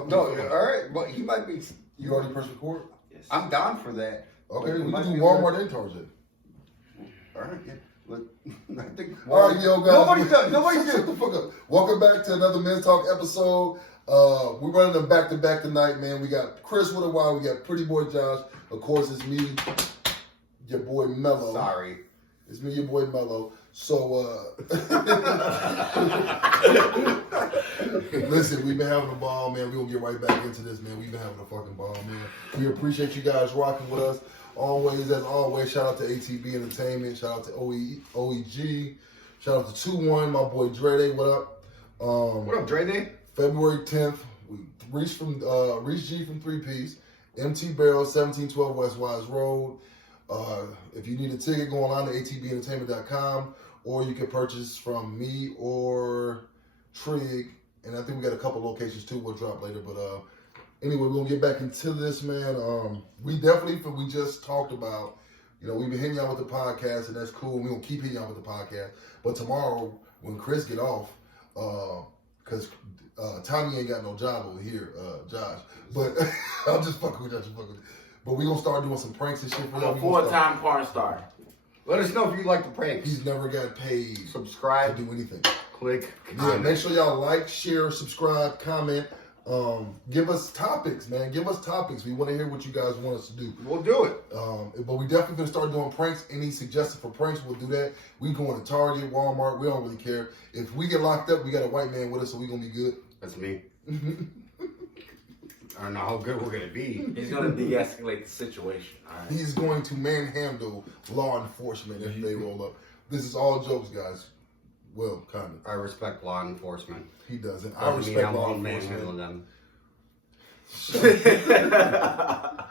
fuck No, you. all right. Well, he might be. You already pressed record? Yes. I'm down for that. Okay, we might can do be Walmart and Target. All right, yeah. Look, I think. All right, yo, guys. Nobody's done. Nobody's Shut done. the fuck up. Welcome back to another Men's Talk episode. We're running them back to back tonight, man. We got Chris with a while. We got Pretty Boy Josh. Of course, it's me, your boy Mello. Sorry. It's me, your boy Mello. So, listen, we've been having a ball, man. We're going to get right back into this, man. We've been having a fucking ball, man. We appreciate you guys rocking with us. Always, as always, shout out to ATB Entertainment. Shout out to OEG. Shout out to 2-1, my boy Dre. What up? What up, Dre? February 10th, we Reach G from 3-Piece. MT Barrel, 1712 West Wise Road. If you need a ticket, go online to atbentertainment.com, or you can purchase from me or Trig. And I think we got a couple locations too. We'll drop later. But anyway, we're gonna get back into this, man. We just talked about, we've been hitting y'all with the podcast, and that's cool. We're gonna keep hitting y'all with the podcast. But tomorrow, when Chris get off, because Tommy ain't got no job over here, Josh. But I'm just fucking with you. But we're going to start doing some pranks and shit. I'm a full-time porn star. Let us know if you like the pranks. He's never got paid Subscribe. to do anything. Click. Yeah, Comment. make sure y'all like, share, subscribe, comment. Give us topics, man. Give us topics. We want to hear what you guys want us to do. We'll do it. But we definitely going to start doing pranks. Any suggestions for pranks, we'll do that. We can go into Target, Walmart. We don't really care. If we get locked up, we got a white man with us, so we're going to be good. That's me. I don't know how good we're going to be. He's going to de-escalate the situation. All right. He's going to manhandle law enforcement if they roll up. This is all jokes, guys. Well, kind of. I respect law enforcement. He doesn't. I Doesn't mean respect I'm law one man enforcement. handling them.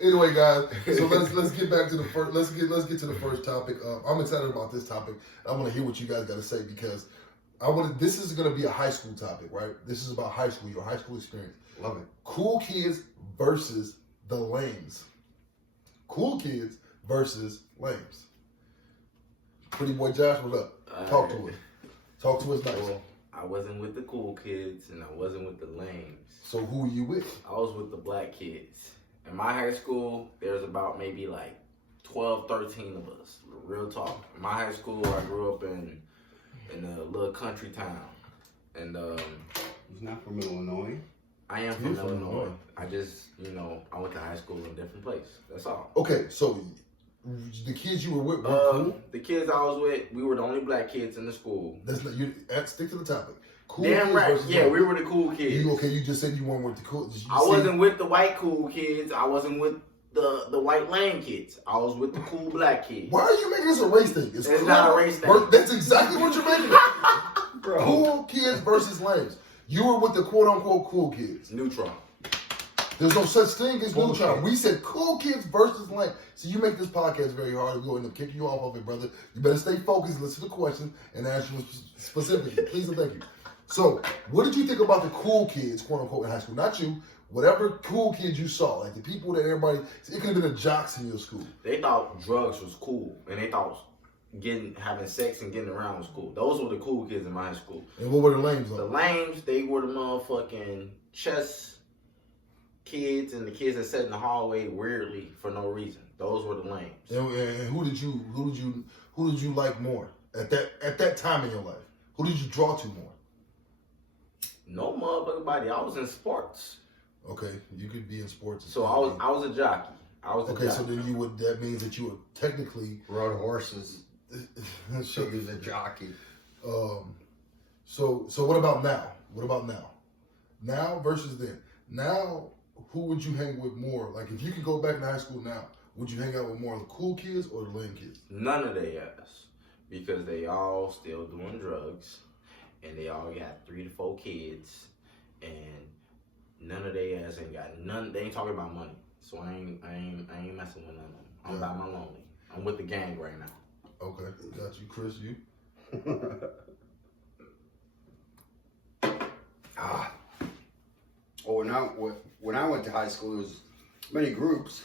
Anyway, guys, so let's get back to the first. Let's get to the first topic. I'm excited about this topic. I want to hear what you guys got to say because This is going to be a high school topic, right? This is about high school, your high school experience. Love it. Cool kids versus the lames. Cool kids versus lames. Pretty boy Josh, what up? Talk to us. Talk to us nice. Well, I wasn't with the cool kids and I wasn't with the lames. So who are you with? I was with the black kids. In my high school, there's about maybe like 12, 13 of us. Real talk. In my high school, I grew up in a little country town. And He's not from Illinois. I am from Illinois. I just, I went to high school in a different place. That's all. Okay, so the kids you were with were cool? The kids I was with, we were the only black kids in the school. That's not, stick to the topic. Cool Damn kids right. versus Yeah, lames. we were the cool kids. You just said you weren't with the cool. I wasn't with the white cool kids. I wasn't with the white lame kids. I was with the cool black kids. Why are you making this a race thing? It's not a race thing. That's exactly what you're making it. Bro. Cool kids versus lames. You were with the quote-unquote cool kids. Neutron. There's no such thing as Bullshit. neutron. We said cool kids versus lame. So you make this podcast very hard. We're going to kick you off of it, brother. You better stay focused, listen to the question, and answer specifically. Please and thank you. So, what did you think about the cool kids, quote-unquote, in high school? Not you. Whatever cool kids you saw, like the people that everybody, it could have been the jocks in your school. They thought drugs was cool, and they thought having sex and getting around was cool. Those were the cool kids in my high school. And what were the lames The on? lames, they were the motherfucking chess kids and the kids that sat in the hallway weirdly for no reason. Those were the lames. And who did you like more at that time in your life? Who did you draw to more? No motherfucking body. I was in sports. Okay, you could be in sports. So I was a jockey. Okay, so then that means that you were technically Rode horses. So he's a jockey. So what about now? What about now? Now versus then. Now, who would you hang with more? Like if you could go back to high school now, would you hang out with more of the cool kids or the lame kids? None of their ass. Because they all still doing drugs. And they all got 3 to 4 kids. And none of their ass ain't got none. They ain't talking about money. So I ain't messing with none of them. I'm by my lonely. I'm with the gang right now. Okay, got you, Chris. You? When I went to high school, there was many groups.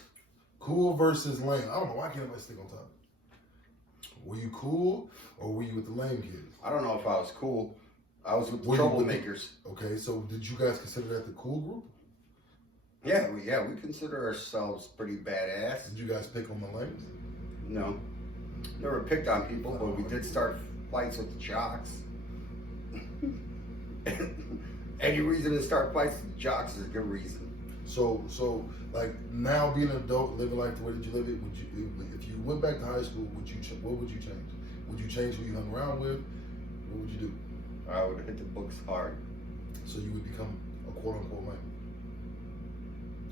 Cool versus lame. I don't know. Why can't I stick on top? Were you cool or were you with the lame kids? I don't know if I was cool. I was with the Were you with troublemakers. Okay, so did you guys consider that the cool group? Yeah, we consider ourselves pretty badass. Did you guys pick on the lames? No, never picked on people, but we did start fights with the jocks. Any reason to start fights with the jocks is a good reason. So like now being an adult, living life the way that you live it, would you, if you went back to high school, what would you change? Would you change who you hung around with? What would you do? I would hit the books hard. So you would become a quote unquote lame.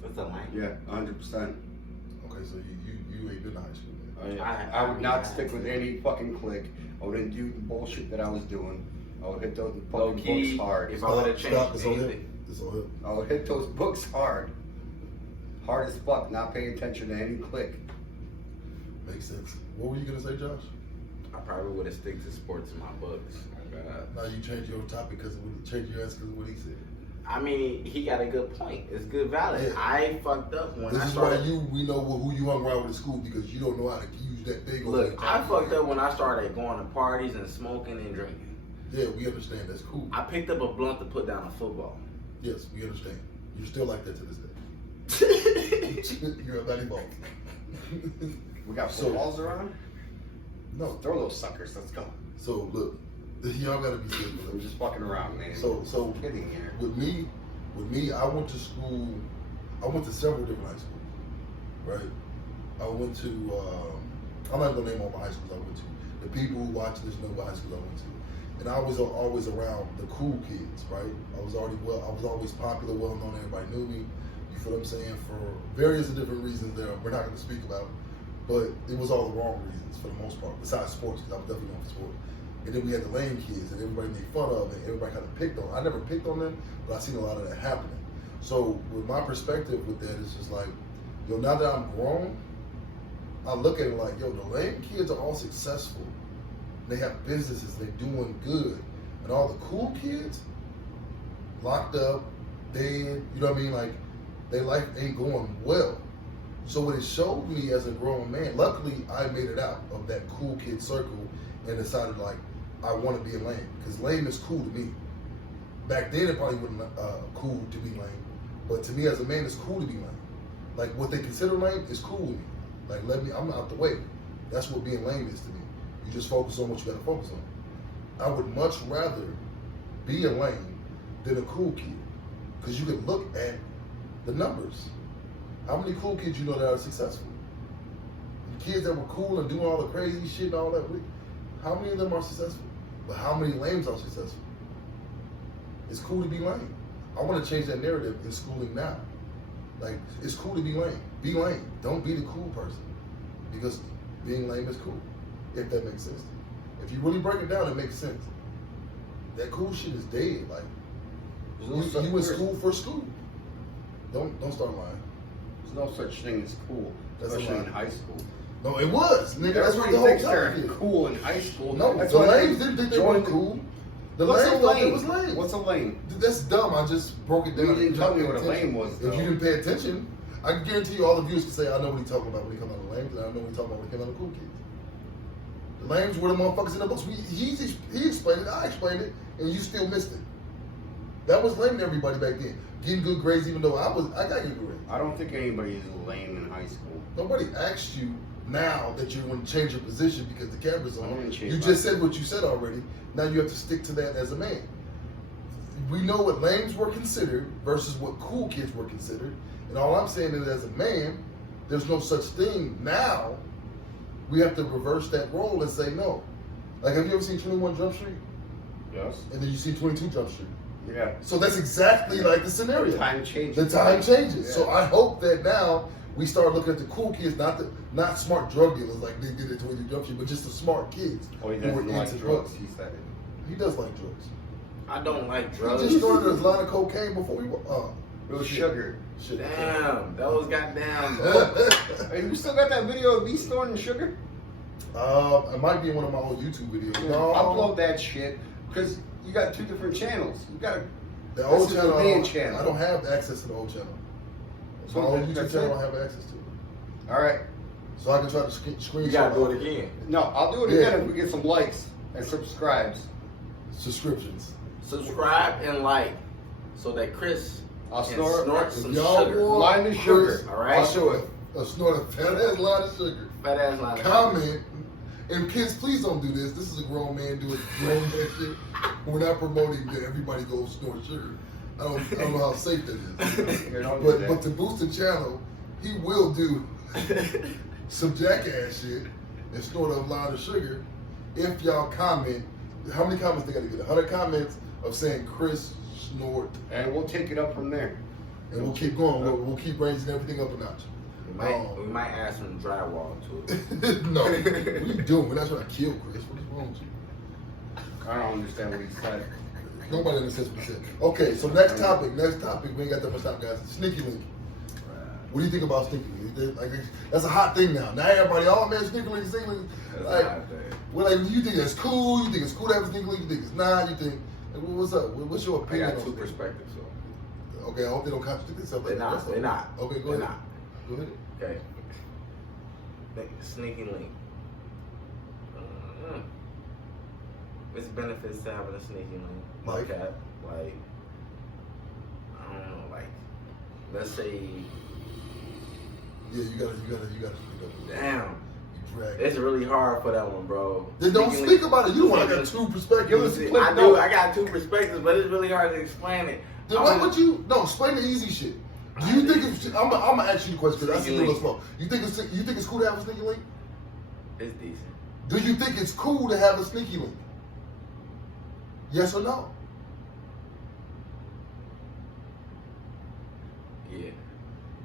That's a line. Yeah, 100%. Okay, so you ain't been to high school then. I would not stick with any fucking clique. I wouldn't do the bullshit that I was doing. I would hit those Low fucking key, books hard. if I would have Stop, it's changed on him. anything. It's on him. I would hit those books hard. Hard as fuck, not paying attention to any clique. Makes sense. What were you gonna say, Josh? I probably would have stick to sports in my books. Now you changed your topic because change your answer because of what he said. I mean, he got a good point. It's good valid. Yeah. I fucked up when This I is why started. we know who you hung around with at school because you don't know how to use that thing. Look, I fucked up when I started going to parties and smoking and drinking. Yeah, we understand. That's cool. I picked up a blunt to put down a football. Yes, we understand. You're still like that to this day. You're a bloody ball. We got So- footballs around? No. Throw those suckers, let's go. So look, y'all gotta be serious. We're just fucking around, man. So Kidding here. with me, I went to school. I went to several different high schools. Right. I went to. I'm not gonna name all my high schools I went to. The people who watch this know what high school I went to. And I was always around the cool kids, right? I was always popular, well known. Everybody knew me. You feel what I'm saying? For various different reasons that we're not going to speak about, but it was all the wrong reasons for the most part. Besides sports, because I was definitely on for sports. And then we had the lame kids, and everybody made fun of, and everybody kind of picked on. I never picked on them, but I seen a lot of that happening. So with my perspective with that, it's just like, yo, now that I'm grown, I look at it like, yo, the lame kids are all successful. They have businesses, they're doing good. And all the cool kids, locked up, dead, you know what I mean? Like, their life ain't going well. So what it showed me as a grown man, luckily I made it out of that cool kid circle and decided like, I want to be a lame. Because lame is cool to me. Back then it probably wasn't cool to be lame. But to me as a man, it's cool to be lame. Like what they consider lame is cool with me. Like I'm out the way. That's what being lame is to me. You just focus on what you gotta focus on. I would much rather be a lame than a cool kid. Because you can look at the numbers. How many cool kids you know that are successful? The kids that were cool and doing all the crazy shit and all that, how many of them are successful? But how many lames are successful? It's cool to be lame. I want to change that narrative in schooling now. Like, it's cool to be lame. Be lame. Don't be the cool person. Because being lame is cool. If that makes sense. If you really break it down, it makes sense. That cool shit is dead. Like, you in school for school. Don't start lying. There's no such thing as cool, That's a especially lie. in high school. No, it was. Nigga, that's what Everybody the whole thinks time they're is. cool in high school. No, That's the why lames didn't think they were joined- cool. The What's a lame thought it lame? was lame. What's a lame? That's dumb. I just broke it down. You didn't If tell me paid what a attention. lame was, If though. you didn't pay attention, I can guarantee you all the viewers can say, I know what he's talking about when he comes out of lames, and I know what he's talking about when he comes out of cool kids. The lames were the motherfuckers in the books. He explained it, I explained it, and you still missed it. That was lame to everybody back then. Getting good grades even though I got good grades. I don't think anybody is lame in high school. Nobody asked you now that you want to change your position because the camera's I on. didn't change You my just said what you said already. Now you have to stick to that as a man. We know what lames were considered versus what cool kids were considered. And all I'm saying is as a man, there's no such thing. Now, we have to reverse that role and say no. Like, have you ever seen 21 Jump Street? Yes. And then you see 22 Jump Street. Yeah. So that's exactly like the scenario. The time changes. The time changes. Yeah. So I hope that now we start looking at the cool kids, not smart drug dealers like they did at 22 Jump Street, but just the smart kids Oh, he who were doesn't like into drugs, he said it. He does like drugs. I don't like He drugs. just started a line of cocaine before we were. It was shit. sugar. Shit. Damn, those goddamn. Hey, you still got that video of me snorting sugar? It might be in one of my old YouTube videos. No, Upload that shit, because you got two different channels. You got the old this is channel. the main channel. I don't have access to the old channel. So My old YouTube that's channel it? I don't have access to. All right. So I can try to screenshot. You gotta do it again. No, I'll do it Yeah. again if we get some likes and subscribes. Subscriptions. subscribe and like so that Chris I'll can snort. snort some Y'all sugar. want Line of sugar. Chris, All right? I'll do it. snort a fat ass line of sugar. Fat ass line. Comment. And kids, please don't do this. This is a grown man doing grown man shit. We're not promoting that everybody go snort sugar. I don't know how safe that is. Here, don't do that. But to boost the channel, he will do some jackass shit and snort a line of sugar if y'all comment. How many comments they got to get? 100 comments of saying Chris snort. And we'll take it up from there. And we'll keep going. We'll keep raising everything up a notch. We might add some drywall to it. No, what are you doing? We're not trying to kill Chris. What is wrong with you? I don't understand what he said. Nobody understands what he said. Okay, so next topic. We ain't got that much time, guys. Sneaky link. What do you think about sneaky link? Like, that's a hot thing now. Now everybody, oh man, sneaky link, sneaky link. Like, well, like, do you think that's cool? You think it's cool to have a sneaky link? You think it's not? You think, like, what's up? What's your I opinion got on two this? perspectives. So. Okay, I hope they don't contradict themselves. They're not. They're not. Okay, go They're ahead. not. Go ahead. Okay. Sneaky link. It's benefits to having a sneaky link. Like? Cap. Like, I don't know. Like, let's say. Yeah, you gotta speak up. Damn. You drag. It's really hard for that one, bro. Then don't Sneaky speak link- about it. You want I got two perspectives. Give us I do. I got two perspectives, but it's really hard to explain it. Then why would you? No, explain the easy shit. Do you think it's? I'm gonna ask you the question because I see you Sneaky as well. You think it's cool to have a sneaky link? It's decent. Do you think it's cool to have a sneaky link? Yes or no? Yeah.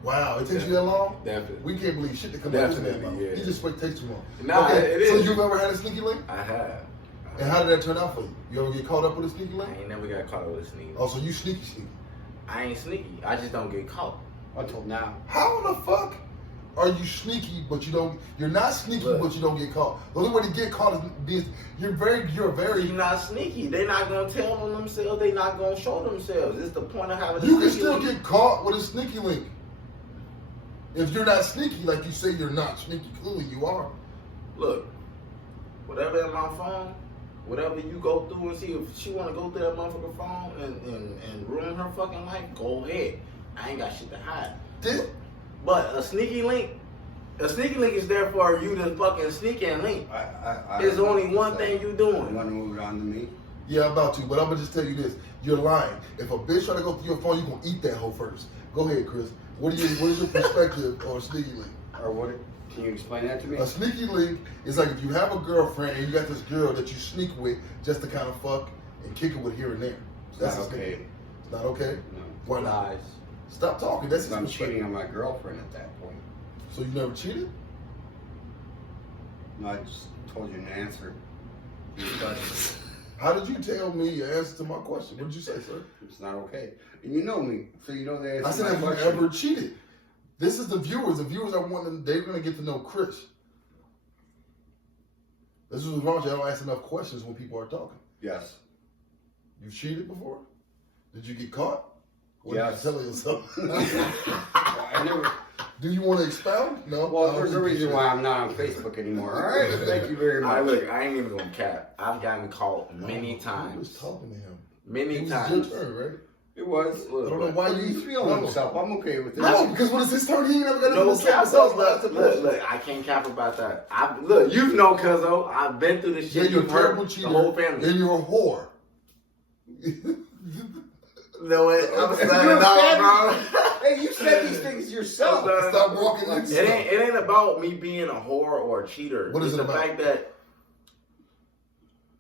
Wow, it takes you that long? Definitely. We can't believe shit that comes out of that Definitely, mouth. yeah. You just wait, takes too long. Nah, okay, it so is. you've ever had a sneaky link? I have. And how did that turn out for you? You ever get caught up with a sneaky link? I ain't never got caught with a sneaky. Oh, so you sneaky. I ain't sneaky. I just don't get caught. Until now. How the fuck are you sneaky but you don't? You're not sneaky Look. but you don't get caught. The only way to get caught is being. You're very. You're not sneaky. They not gonna tell on themselves. They not gonna show themselves. It's the point of having a You can sneaky still link. get caught with a sneaky link. If you're not sneaky, like you say you're not sneaky, clearly you are. Look, whatever in my phone, whatever you go through and see if she want to go through that motherfucking phone and ruin her fucking life, go ahead. I ain't got shit to hide. But a sneaky link is there for you to fucking sneak and link. There's only one thing you You doing. want to move it on to me? Yeah, I'm about to, but I'm gonna just tell you this: you're lying. If a bitch try to go through your phone, you gonna eat that hoe first. Go ahead, Chris. What is your perspective on a sneaky link? Or what? Can you explain that to me? A sneaky link is like if you have a girlfriend and you got this girl that you sneak with just to kind of fuck and kick it with here and there. That's a okay. sneaky link. It's not okay. No. Why not? Lies. Stop talking. That's his I'm perspective. cheating on my girlfriend at that point. So you never cheated? No, I just told you an answer. You touched it. How did you tell me your answer to my question? What did you say, sir? It's not okay. And you know me, so you know the answer I said, to have my you question. ever cheated? This is the viewers. The viewers are wanting. They're gonna get to know Chris. This is what's wrong with you. I don't ask enough questions when people are talking. Yes. You've cheated before? Did you get caught? Or Yes. did you tell yourself? I never. Do you want to expound? No. Well, I don't there's a think you reason should. why I'm not on Facebook anymore. All right. Thank you very I much. look, I ain't even gonna cap. I've gotten caught many You was times. talking to him. Many It was times. your turn, right? It was. I don't know why He's you feeling himself. I'm okay with it. No, because when it's his turn, he ain't never got No nothing to say cap besides though, last but episode. look, I can't cap about that. Look, you know, cuzzo, I've been through this Yeah, shit. you're a You've heard terrible the cheater. whole family. And you're a whore. No, I'm You're standing a out, fat- bro. Hey, you said these things yourself. Stop walking into It ain't about me being a whore or a cheater. What is it's it the about? fact that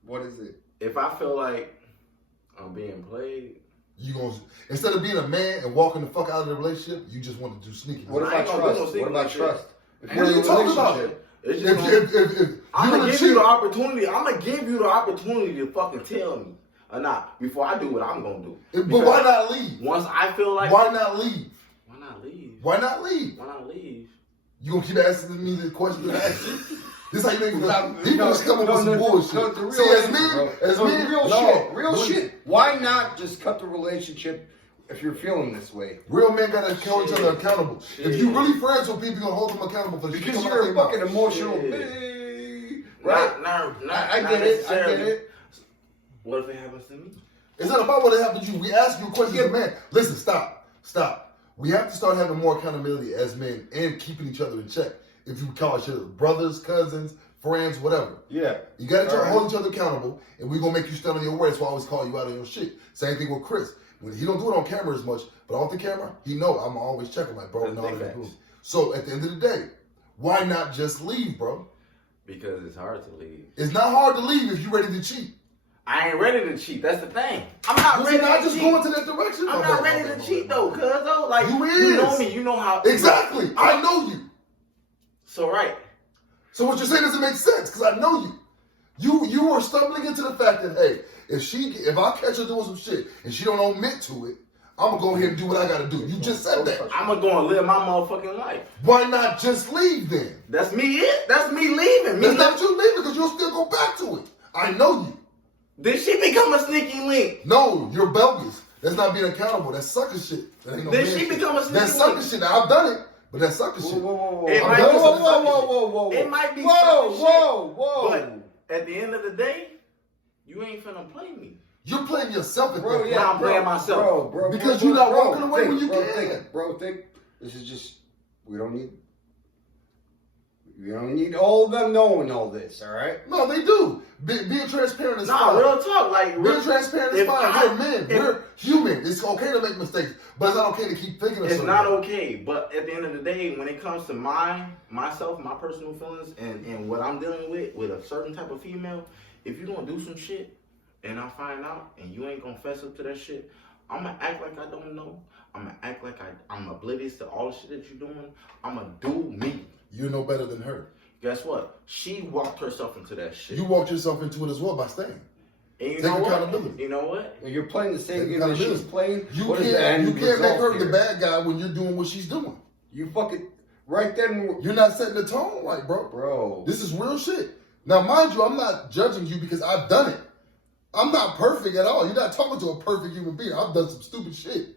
What is it? if I feel like I'm being played, You gonna instead of being a man and walking the fuck out of the relationship, you just want to do sneaky. What I ain't about gonna do no trust? secret What about like that. trust? If What you're are in you a talking about? relationship- it's If, just if I'm you're gonna a give you cheater, the opportunity. I'm gonna give you the opportunity to fucking tell me or not before I do what I'm gonna do. but Because why not leave? Once I feel like Why not leave? why not leave? Why not leave? Why not leave? You gonna keep asking me the question I asked you? This how you make No, people just come up with some bullshit. No, the real See, as answer, men, bro. as No, men, real no, shit. Real look, shit. Why not just cut the relationship if you're feeling this way? Real men gotta hold each other accountable. Shit. If you really friends with people, you're gonna hold them accountable for the shit Because coming you're out a their fucking mouth. emotional Shit. bitch. Right? Not I get it. I get necessarily. it. What if it happens to me? It's not about what happened to you. We ask you a question as a man. Listen, stop. We have to start having more accountability as men and keeping each other in check. If you call each other brothers, cousins, friends, whatever. Yeah. You got to try to hold each other accountable, and we're going to make you stand on your word. So I always call you out on your shit. Same thing with Chris. When he don't do it on camera as much, but off the camera, he know I'm always checking like, bro, and all that. So at the end of the day, why not just leave, bro? Because it's hard to leave. It's not hard to leave if you're ready to cheat. I ain't ready to cheat. That's the thing. I'm not ready to just cheat. going to that direction. I'm not ready to cheat though, cuz though. Like you know me, you know how. Exactly. I know you. So right. So what you're saying doesn't make sense because I know you. You are stumbling into the fact that hey, if I catch her doing some shit and she don't admit to it, I'm gonna go ahead and do what I gotta do. You just said that. I'm gonna go and live my motherfucking life. Why not just leave then? That's me. That's me leaving. That's not you leaving because you'll still go back to it. I know you. Did she become a sneaky link? No, you're bogus. That's not being accountable. That's sucker shit. That ain't no Did man she shit. become a sneaky That's sucker link? shit. Now I've done it, but that's sucker shit. Whoa. It might be Whoa. But at the end of the day, you ain't finna play me. You're playing yourself at Bro, that yeah, point. I'm playing myself. Bro, because you're not walking away think, when you bro, can. Think. This is just, we don't need all of them knowing all this, all right? No, they do. Being transparent is Nah, fine. real talk. Like Being transparent is if fine. I- We're men. if- We're human. It's okay to make mistakes, but it's not okay to keep thinking of It's something. not okay, but at the end of the day, when it comes to myself, my personal feelings, and what I'm dealing with a certain type of female, if you don't do some shit, and I find out, and you ain't gonna fess up to that shit, I'm gonna act like I don't know. I'm gonna act like I'm oblivious to all the shit that you're doing. I'm gonna do me. You're no better than her. Guess what? She walked herself into that shit. You walked yourself into it as well by staying. And you Take know what? accountability. You know what? You're playing the same Take game that she's accountability. playing. You What is the can't end make her result the here? bad guy when you're doing what she's doing. You fucking, right then, You're not setting the tone right, bro. bro. This is real shit. Now, mind you, I'm not judging you because I've done it. I'm not perfect at all. You're not talking to a perfect human being. I've done some stupid shit.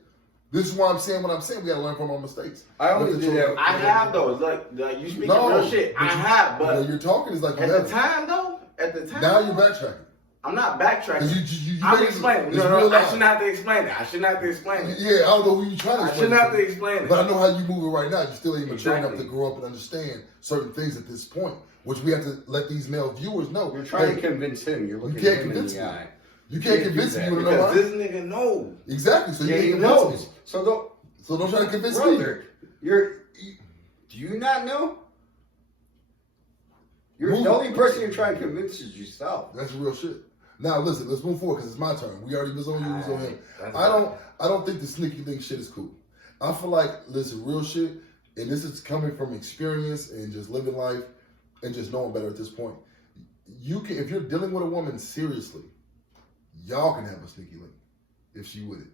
This is why I'm saying what I'm saying. We gotta learn from our mistakes. I only did that. I have those. Like you speaking real shit. I have, the way but you're talking is like you at haven't. the time though, Now you're backtracking. I'm not backtracking. I'm basically- explaining. it's No, real I life. shouldn't have to explain it. I shouldn't have to explain it. Yeah, I don't know who you're trying to I explain shouldn't have to. to explain it. But I know how you moving right now. You still ain't mature enough Exactly. to grow up and understand certain things at this point, which we have to let these male viewers know. You're trying Hey, to convince him. You're looking can't him in convince the me. eye. You can't can't do convince me. that You wanna know Because why? this nigga knows. Exactly. So you Yeah, can't he convince knows. me. So don't try to convince me. brother, do you not know? The only person you're trying to convince is yourself. That's real shit. Now listen, let's move forward because it's my turn. We already was on you, we was on him. That's I don't think the sneaky link shit is cool. I feel like, listen, real shit, and this is coming from experience and just living life and just knowing better at this point. You can, if you're dealing with a woman seriously, y'all can have a sneaky link if she with it.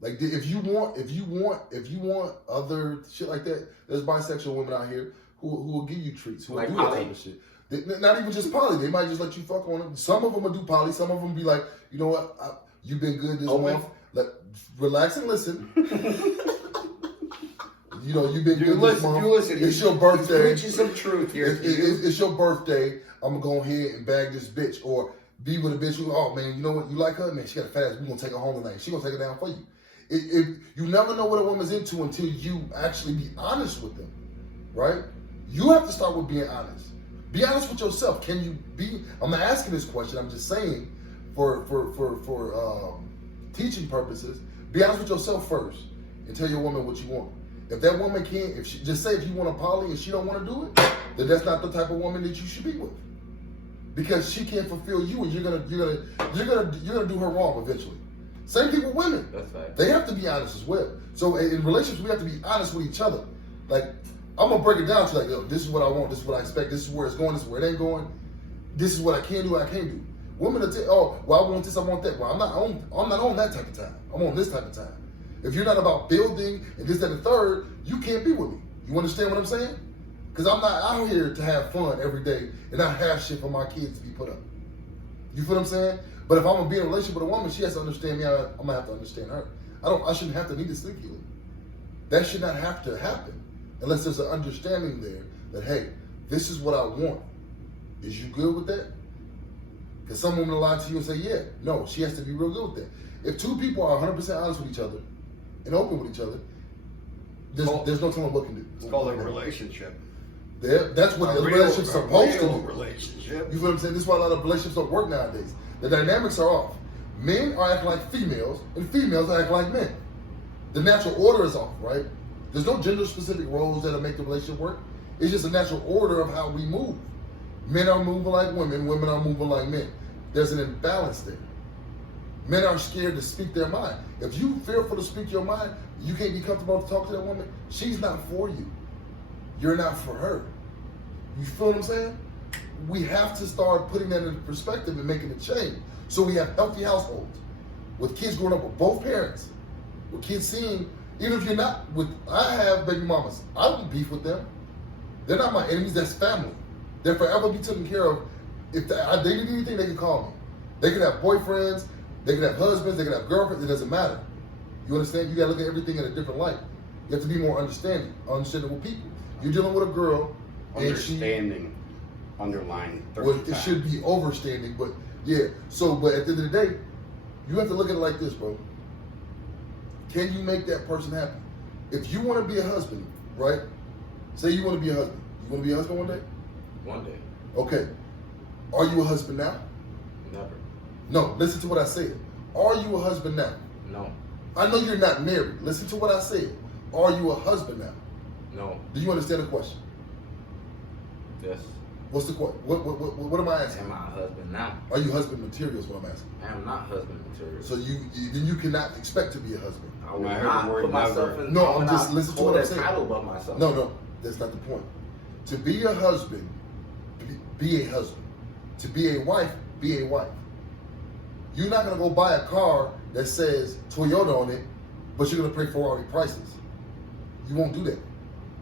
Like if you want other shit like that, there's bisexual women out here who will give you treats, who will Like do that poly? type of shit. Not even just poly. They might just let you fuck on them. Some of them will do poly. Some of them be like, you know what? You've been good this Open. month. Relax and listen. You know, you've been good this month. You listen. It's your birthday. He's preaching some truth here. It's your birthday. I'm gonna go ahead and bag this bitch or be with a bitch who, oh man, you know what? You like her? Man, she got a fat ass. We're gonna take her home tonight. She gonna take it down for you. You never know what a woman's into until you actually be honest with them, right? You have to start with being honest. Be honest with yourself. Can you be? I'm not asking this question. I'm just saying, for teaching purposes, be honest with yourself first and tell your woman what you want. If that woman can't, if she just say if you want a poly and she don't want to do it, then that's not the type of woman that you should be with, because she can't fulfill you, and you're gonna do her wrong eventually. Same thing with women. That's right. They have to be honest as well. So in relationships, we have to be honest with each other. Like, I'm gonna break it down to like, yo, this is what I want, this is what I expect, this is where it's going, this is where it ain't going, this is what I can do, what I can't do. Women will tell, oh, well, I want this, I want that. Well, I'm not on that type of time. I'm on this type of time. If you're not about building and this, that, and the third, you can't be with me. You understand what I'm saying? Because I'm not out here to have fun every day and not have shit for my kids to be put up. You feel what I'm saying? But if I'm gonna be in a relationship with a woman, she has to understand me. I'm gonna have to understand her. I shouldn't have to need a sneaky link. That should not have to happen unless there's an understanding there that, hey, this is what I want. Is you good with that? Because some women will lie to you and say, yeah. No, she has to be real good with that. If two people are 100% honest with each other and open with each other, there's no telling what can do. It's called a relationship. That's what a real relationship's supposed to do. Relationship. You feel what I'm saying? This is why a lot of relationships don't work nowadays. The dynamics are off. Men are acting like females, and females are acting like men. The natural order is off, right? There's no gender-specific roles that'll make the relationship work. It's just a natural order of how we move. Men are moving like women, women are moving like men. There's an imbalance there. Men are scared to speak their mind. If you fearful to speak your mind, you can't be comfortable to talk to that woman, she's not for you. You're not for her. You feel what I'm saying? We have to start putting that in perspective and making a change. So we have healthy households with kids growing up with both parents, with kids seeing, even if you're not with, I have baby mamas. I don't beef with them. They're not my enemies, that's family. They'll forever be taken care of. If they need anything, they can call me. They can have boyfriends, they can have husbands, they can have girlfriends, it doesn't matter. You understand? You gotta look at everything in a different light. You have to be more understanding with people. You're dealing with a girl, Understanding, underline 30 well, it times. should be overstanding, but yeah. So, but at the end of the day, you have to look at it like this, bro. Can you make that person happy? If you want to be a husband, right? Say you want to be a husband. You want to be a husband one day? One day. Okay. Are you a husband now? Never. No. Listen to what I said. Are you a husband now? No. I know you're not married. Listen to what I said. Are you a husband now? No. Do you understand the question? Yes. What's the question? What am I asking? Am I a husband now? Are you husband material is what I'm asking. I am not husband material. So then you cannot expect to be a husband. I will I heard not the word put myself never. in. No, I will I'm just not listening to hold what I'm that saying. title above myself. No, that's not the point. To be a husband, be a husband. To be a wife, be a wife. You're not gonna go buy a car that says Toyota on it, but you're gonna pay Ferrari prices. You won't do that.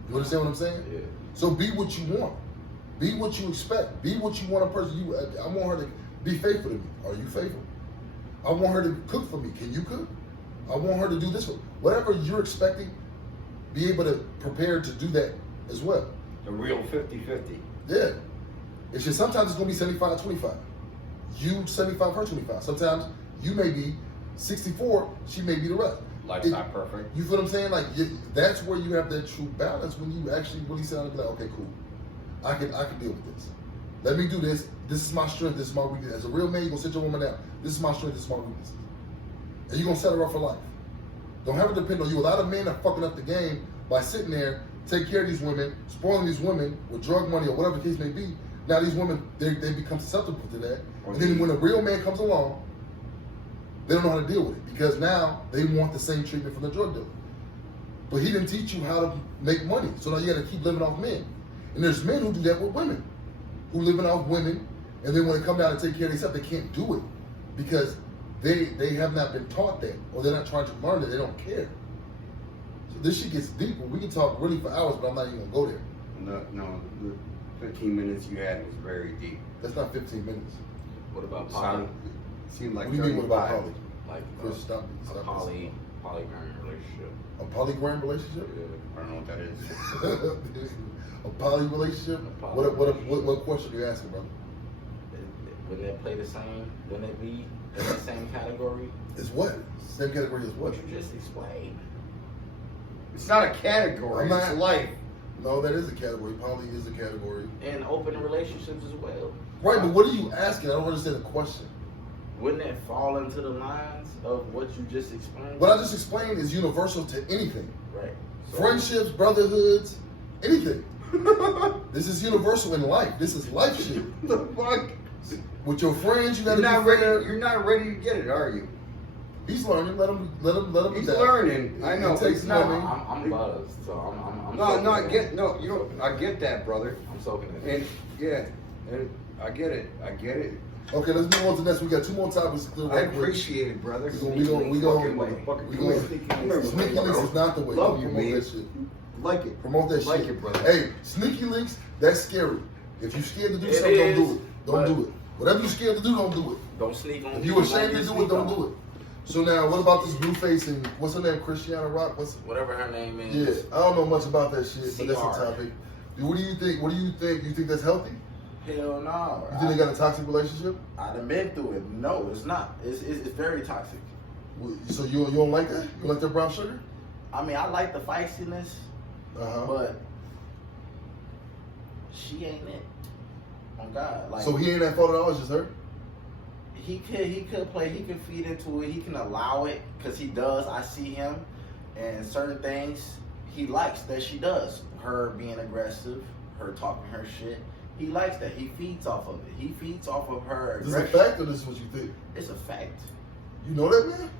You understand what I'm saying? Yeah. So be what you want. Be what you expect. Be what you want a person. I want her to be faithful to me. Are you faithful? I want her to cook for me. Can you cook? I want her to do this. Whatever you're expecting, be able to prepare to do that as well. The real 50-50. Yeah. It's just sometimes it's going to be 75-25. You 75, her 25. Sometimes you may be 64, she may be the rest. Life's not perfect. You feel what I'm saying? Like that's where you have that true balance when you actually really sit down and be like, okay, cool. I can deal with this. Let me do this. This is my strength. This is my weakness. As a real man, you're going to sit your woman down. This is my strength. This is my weaknesses. And you're going to set her up for life. Don't have it depend on you. A lot of men are fucking up the game by sitting there, taking care of these women, spoiling these women with drug money or whatever the case may be. Now these women, they become susceptible to that. And then when a real man comes along, they don't know how to deal with it because now they want the same treatment from the drug dealer. But he didn't teach you how to make money. So now you got to keep living off men. And there's men who do that with women, who living off women, and then when they come down and take care of themselves, they can't do it because they have not been taught that, or they're not trying to learn it. They don't care. So this shit gets deeper. We can talk really for hours, but I'm not even gonna go there. No, the 15 minutes you had was very deep. That's not 15 minutes. What about poly? Seemed like What do you mean? What about 35. poly? Like Chris, stop me. a Stop polygram relationship. A polygram relationship? Yeah. I don't know what that is. A poly relationship? A poly What question are you asking, bro? Wouldn't they play the same? Wouldn't it be in the same category? It's what? Same category as what? What you just explained. It's not a category. I'm not- It's life. No, that is a category. Poly is a category. And open relationships as well. Right, but what are you asking? I don't understand the question. Wouldn't it fall into the lines of what you just explained? What I just explained is universal to anything. Right. So, Friendships, brotherhoods, anything. This is universal in life. This is life shit. The fuck? With your friends, you gotta You're not be fair. ready. You're not ready to get it, are you? He's learning. Let him. He's adapt. learning. I know. It takes It's not. learning. I'm buzzed, so I'm No, soaking no, it in. you don't. I get that, brother. I'm soaking it. And yeah, and I get it. I get it. Okay, let's move on to the next. We got two more topics. To I appreciate it, brother. We going. Fucking motherfucker. We going. Sneaky links is not the way. Love Don't you, promote man. that shit. Like it. Promote that Like shit. it, brother. Hey, sneaky links. That's scary. If you're scared to do It something, don't is, do it. Don't but- do it. Whatever you're scared to do, don't do it. Don't sneak on If me. you ashamed to Don't do sneak it, don't on. do it. So now, what about this blue face and what's her name? Christiana Rock? Whatever her name is. Yeah, I don't know much about that shit, but that's CR. the topic. What do you think? What do you think? You think that's healthy? Hell no. You think they got a toxic relationship? I done been through it. No, it's not. It's very toxic. So you don't like that? You like that brown sugar? I mean, I like the feistiness, but she ain't it. Oh God! Like, so he ain't at fault at all. It's just her. He could play. He could feed into it. He can allow it because he does. I see him, and certain things he likes that she does. Her being aggressive, her talking her shit. He likes that. He feeds off of it. He feeds off of her aggression. Is this a fact or this is what you think? It's a fact. You know that man?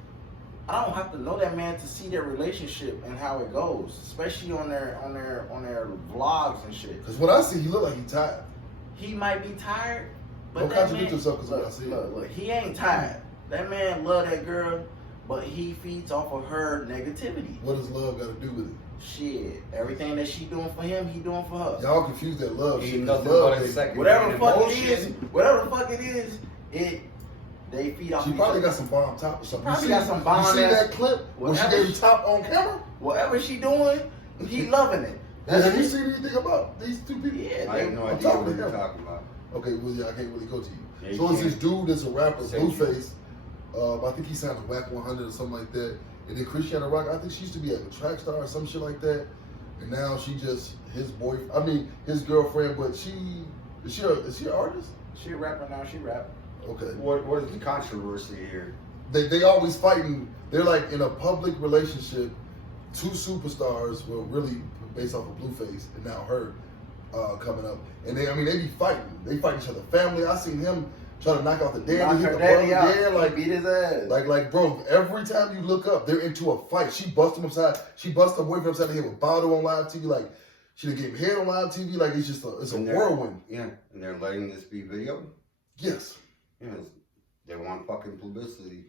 I don't have to know that man to see their relationship and how it goes, especially on their vlogs and shit. Because when I see, he look like he tired. He might be tired, but Don't that contradict man, yourself because what I see. Look, he ain't tired. That man love that girl, but he feeds off of her negativity. What does love got to do with it? Shit, everything that she doing for him, he doing for her. Y'all confuse that love shit. Nothing Love, but a second. Whatever the fuck it is, they feed off. she each probably other. got some bomb top or something. Probably you got see, some bomb You see ass- that clip when she whatever gave him top on camera? Whatever she doing, he loving it. Have you seen anything about these two people? Yeah, I have no I'm idea talking what to you're him. talking about. Okay, well, yeah, I can't really go to you. Yeah, So you it's this can't. dude that's a rapper, Say Blueface. I think he signed to Whack 100 or something like that. And then Christiana Rock, I think she used to be like a track star or some shit like that. And now she just his girlfriend. But is she an artist? She a rapper now. She rap. Okay. What is the controversy here? They always fighting. They're like in a public relationship. Two superstars were really based off of Blueface, and now her coming up. And they be fighting. They fight each other. Family. I seen him try to knock out the daddy, Knock hit her the daddy brother. out. Yeah, like beat his ass. Like, bro, every time you look up, they're into a fight. She bust him upside. She bust her boyfriend upside the head with a bottle on live TV. Like, she done gave him head on live TV. Like, it's just a whirlwind. Yeah, and they're letting this be video. Yes. Yes, they want fucking publicity.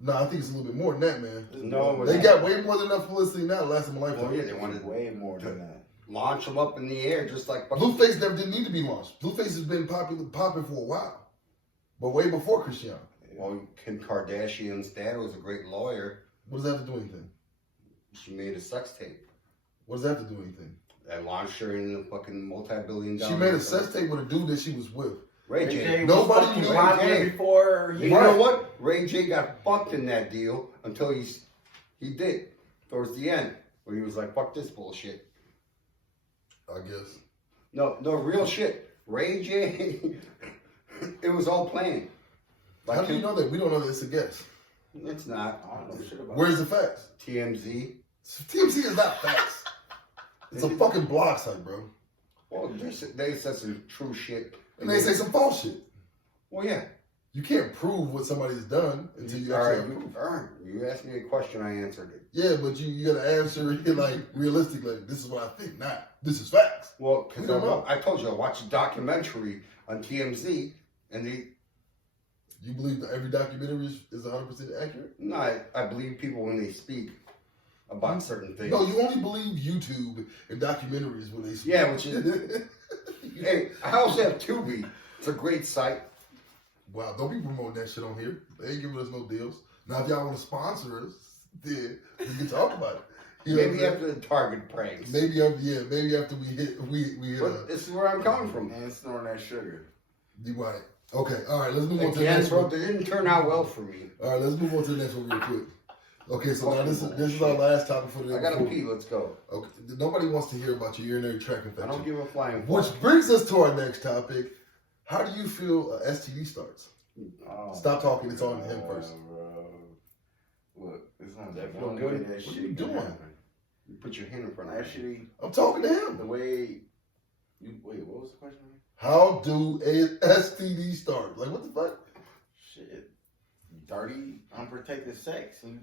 No, I think it's a little bit more than that, man. No, They got way more than enough publicity now to last them a lifetime. Oh yeah, they wanted way more than that. launch them up in the air just like fucking. Blueface never didn't need to be launched. Blueface has been popping for a while, but way before Christian. Well, Kim Kardashian's dad was a great lawyer. What does that have to do with anything? She made a sex tape What does that have to do with anything? that launched her in a fucking multi-billion-dollar. She made a sex tape with a dude that she was with. Ray J. Nobody knew Ray J. before. You know what? Ray J got fucked in that deal until he did towards the end where he was like, "Fuck this bullshit." I guess. No, real shit. Ray J. It was all planned. How do you know that? We don't know that. It's a guess. It's not. I don't know shit about Where's the facts? TMZ. TMZ is not facts. It's a fucking blog site, bro. Well, they said some true shit. And they say some false shit. Well, yeah. You can't prove what somebody's done until you actually prove it. You asked me a question, I answered it. Yeah, but you gotta answer it like realistically. Like, this is what I think. Not this is facts. Well, We don't know. I told you I watched a documentary on TMZ, and You believe that every documentary is 100% accurate? no, I believe people when they speak about certain things. No, you only believe YouTube and documentaries when they speak. Yeah, which is. Hey, I also have Tubi. It's a great site. Wow, don't be promoting that shit on here. They ain't giving us no deals. Now, if y'all want to sponsor us, then we can talk about it. You know Maybe what I'm after the Target pranks. Maybe after we hit But this is where I'm coming from. And snoring that sugar. You right. Okay, all right, let's move on to the Again, next bro, one. they didn't turn out well for me. All right, let's move on to the next one real quick. Okay, so now this is our last topic for the day. I gotta pee. Let's go. Okay, nobody wants to hear about your urinary tract I infection. don't give a flying fuck. Which brings us to our next topic. How do you feel STD starts? Oh, Stop talking. It's on him first. Look, it's not That that feel good. good? That What shit are you doing? can happen. You put your hand in front of me. Actually, I'm talking to the him. way you wait, what was the question? How do STD start? Like, what the fuck? Shit, dirty, unprotected sex, and